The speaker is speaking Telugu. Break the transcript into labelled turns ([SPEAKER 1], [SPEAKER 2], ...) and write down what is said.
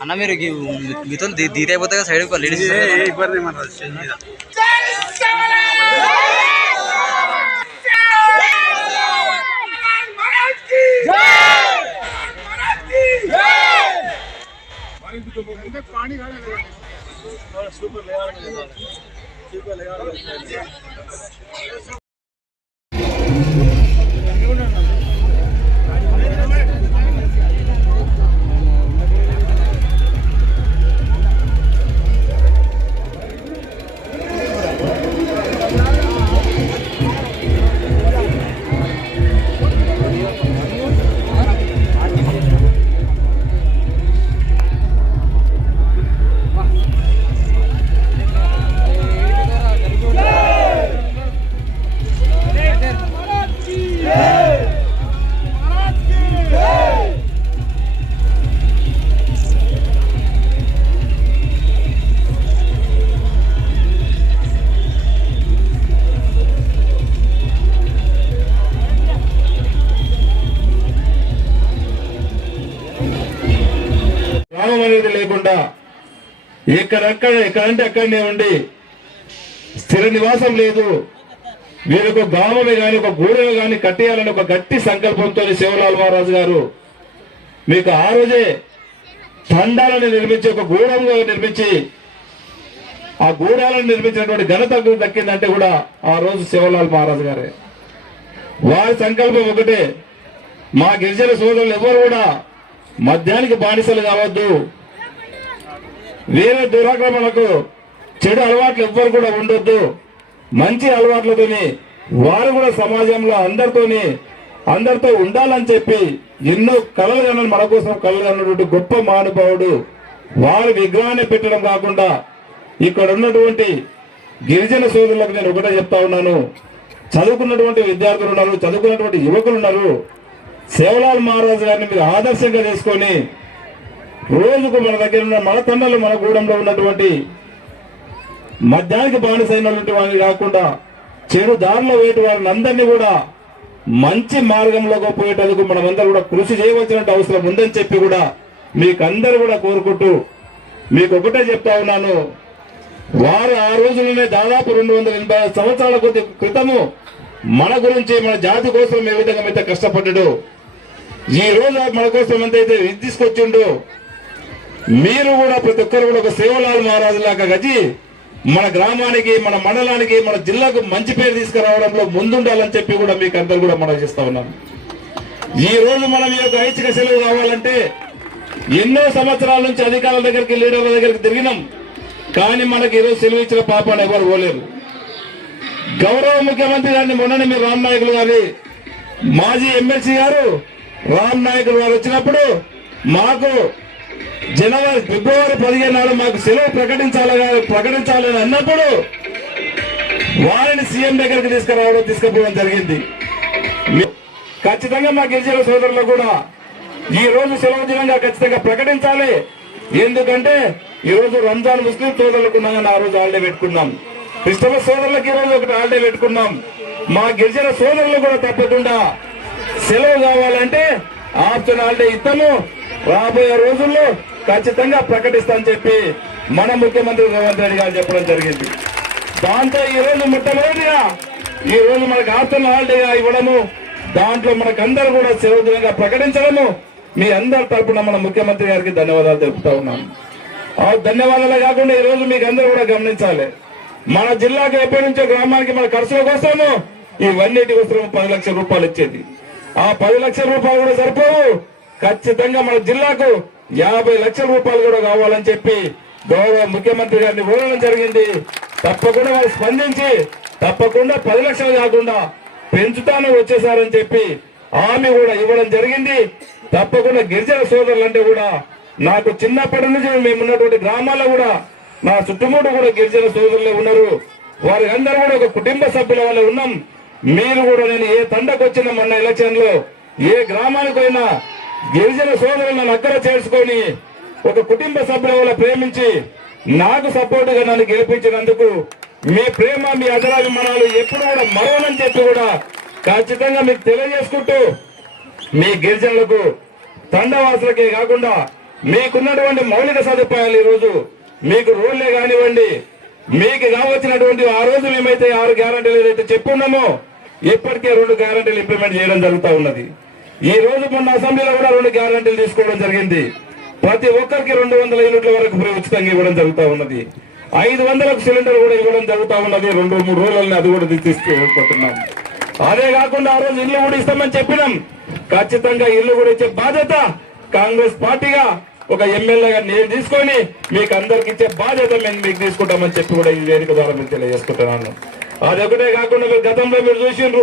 [SPEAKER 1] అన్న మీరు మీతో దీత అయిపోతే కదా సైడ్ లేడీస్
[SPEAKER 2] ఇబ్బంది पानी सूपर ले
[SPEAKER 3] सूपर ले లేకుండా ఎక్కడక్కడ ఎక్కడంటే అక్కడనే ఉండి స్థిర నివాసం లేదు. వీరికి ఒక గ్రామమే గాని ఒక గూడెలు కానీ కట్టేయాలని ఒక గట్టి సంకల్పంతో శివలాల్ మహారాజు గారు మీకు ఆ రోజే తండాలను నిర్మించి ఒక గూడంగా నిర్మించి ఆ గూడాలను నిర్మించినటువంటి ఘనత దక్కిందంటే కూడా ఆ రోజు శివలాల్ మహారాజు గారే. వారి సంకల్పం ఒకటే మా గిరిజన సోదరులు ఎవరు కూడా మద్యానికి బానిసలు కావద్దు. వేరే దురాక్రమణకు చెడు అలవాట్లు ఎవ్వరు కూడా ఉండొద్దు. మంచి అలవాట్లతోని వారు కూడా సమాజంలో అందరితోని అందరితో ఉండాలని చెప్పి ఎన్నో కళలు కన్నాడు మన కోసం కళలు కన్నటువంటి గొప్ప మహానుభావుడు. వారి విగ్రహాన్ని పెట్టడం కాకుండా ఇక్కడ ఉన్నటువంటి గిరిజన సోదరులకు నేను ఒకటే చెప్తా ఉన్నాను. చదువుకున్నటువంటి విద్యార్థులు ఉన్నారు చదువుకున్నటువంటి యువకులు ఉన్నారు. సేవలాల్ మహారాజు గారిని మీరు ఆదర్శంగా తీసుకొని రోజుకు మన దగ్గర ఉన్న మన తండ్రులు మన గూడెంలో ఉన్నటువంటి మద్యానికి బానిసైనటువంటి వాళ్ళని కాకుండా చెడు దారిలో వేటి వాళ్ళని అందరినీ కూడా మంచి మార్గంలోకి పోయేటందుకు మనమందరూ కూడా కృషి చేయవలసిన అవసరం ఉందని చెప్పి కూడా మీకు అందరూ కూడా కోరుకుంటూ మీకు ఒకటే చెప్తా ఉన్నాను. వారు ఆ రోజులనే దాదాపు రెండు వందల ఎనభై ఐదు సంవత్సరాల కొద్ది క్రితము మన గురించి మన జాతి కోసం ఏ విధంగా అయితే కష్టపడ్డాడు ఈ రోజు మన కోసం ఎంతైతే తీసుకొచ్చిండో మీరు కూడా ప్రతి ఒక్కరు కూడా ఒక సేవలాల్ మహారాజు లాగా గజి మన గ్రామానికి మన మండలానికి మన జిల్లాకు మంచి పేరు తీసుకురావడంలో ముందుండాలని చెప్పి కూడా మీకు అందరు కూడా మనం చేస్తా ఉన్నాం. ఈ రోజు మనం ఈ యొక్క ఐచ్ఛిక సెలవు కావాలంటే ఎన్నో సంవత్సరాల నుంచి అధికారుల దగ్గరికి లీడర్ల దగ్గరికి తిరిగినాం. కానీ మనకి ఈరోజు సెలవు ఇచ్చిన పాపాలు ఎవరు పోలేరు. గౌరవ ముఖ్యమంత్రి గారిని మొన్ననే మీరు రామ్ నాయకులు గారి మాజీ ఎమ్మెల్సీ గారు రామ్ నాయకులు గారు వచ్చినప్పుడు మాకు జనవరి ఫిబ్రవరి పదిహేను నాడు మాకు సెలవు ప్రకటించాలి ప్రకటించాలని అన్నప్పుడు వారిని సీఎం దగ్గరికి తీసుకురావడం తీసుకుపోవడం జరిగింది. ఖచ్చితంగా మా గిరిజన సోదరులు కూడా ఈ రోజు సెలవు దినంగా ఖచ్చితంగా ప్రకటించాలి. ఎందుకంటే ఈ రోజు రంజాన్ ముస్లిం సోదరులకు ఆ రోజు హాలిడే పెట్టుకున్నాం. క్రిస్టమస్ సోదరులకు ఈ రోజు ఒకటి హాలిడే పెట్టుకున్నాం. మా గిరిజన సోదరులు కూడా తప్పకుండా సెలవు కావాలంటే ఆప్షన్ హాలిడే ఇస్తాము. రాబోయే రోజుల్లో ఖచ్చితంగా ప్రకటిస్తామని చెప్పి మన ముఖ్యమంత్రి రేవంత్ రెడ్డి గారు చెప్పడం జరిగింది. దాంతో ఈ రోజు మొట్టమొదటిగా ఈ రోజు మనకు ఆప్షన్ హాలిడేగా ఇవ్వడము దాంట్లో మనకందరూ కూడా సెలవు ప్రకటించడము మీ అందరి తరపున మన ముఖ్యమంత్రి గారికి ధన్యవాదాలు తెలుపుతా ఉన్నాను ఆ ధన్యవాదాలే కాకుండా ఈ రోజు మీకు అందరూ కూడా గమనించాలి. మన జిల్లాకి ఎప్పటి నుంచో గ్రామానికి మన ఖర్చుల కోసము ఇవన్నిటి కోసం పది లక్షల రూపాయలు ఇచ్చేది. ఆ పది లక్షల రూపాయలు కూడా సరిపోవు. ఖచ్చితంగా మన జిల్లాకు యాభై లక్షల రూపాయలు కూడా కావాలని చెప్పి గౌరవ ముఖ్యమంత్రి గారిని కోరడం జరిగింది. తప్పకుండా వారు స్పందించి తప్పకుండా పది లక్షలు కాకుండా పెంచుతాను వచ్చేసారని చెప్పి ఆమె కూడా ఇవ్వడం జరిగింది. తప్పకుండా గిరిజన సోదరులు అంటే కూడా నాకు చిన్నప్పటి నుంచి మేము ఉన్నటువంటి గ్రామాల్లో కూడా నా చుట్టుముట్టు కూడా గిరిజన సోదరులే ఉన్నారు. వారి అందరూ కూడా ఒక కుటుంబ సభ్యుల వల్ల ఉన్నాం. మీరు కూడా నేను ఏ తండకు వచ్చిన మొన్న ఎలక్షన్లో ఏ గ్రామానికి గిరిజన సోదరులను అక్కడ చేర్చుకొని ఒక కుటుంబ సభ్యుల వల్ల ప్రేమించి నాకు సపోర్టుగా నన్ను గెలిపించినందుకు మీ ప్రేమ మీ అజరాభిమానాలు ఎప్పుడు కూడా మరవనని చెప్పి కూడా ఖచ్చితంగా మీకు తెలియజేసుకుంటూ మీ గిరిజనులకు తండవాసులకే కాకుండా మీకున్నటువంటి మౌలిక సదుపాయాలు ఈ రోజు మీకు రోడ్లే కానివ్వండి మీకు కావచ్చినటువంటి ఆ రోజు మేమైతే ఆరు గ్యారంటీలు ఏదైతే చెప్పున్నామో ఇప్పటికే రెండు గ్యారంటీలు ఇంప్లిమెంట్ చేయడం జరుగుతూ ఉన్నది. ఈ రోజు మొన్న అసెంబ్లీలో కూడా రెండు గ్యారంటీలు తీసుకోవడం జరిగింది. ప్రతి ఒక్కరికి రెండు వందల యూనిట్ల వరకు ఉచితంగా ఇవ్వడం జరుగుతూ ఉన్నది. ఐదు వందలకు సిలిండర్ కూడా ఇవ్వడం జరుగుతూ ఉన్నది. రెండు మూడు రోజులని అది కూడా తీసుకుపోతున్నాం అదే కాకుండా ఆ రోజు ఇల్లు కూడా ఇస్తామని చెప్పినాం. ఖచ్చితంగా ఇల్లు కూడా ఇచ్చే బాధ్యత కాంగ్రెస్ పార్టీగా ఒక ఎమ్మెల్యేగా నేను తీసుకొని మీకు అందరికి ఇచ్చే బాధ్యత మేము మీకు తీసుకుంటామని చెప్పి కూడా ఈ వేదిక ద్వారా మీకు తెలియజేసుకుంటున్నాను. అదొకటే కాకుండా మీరు గతంలో మీరు చూసిండ్రు.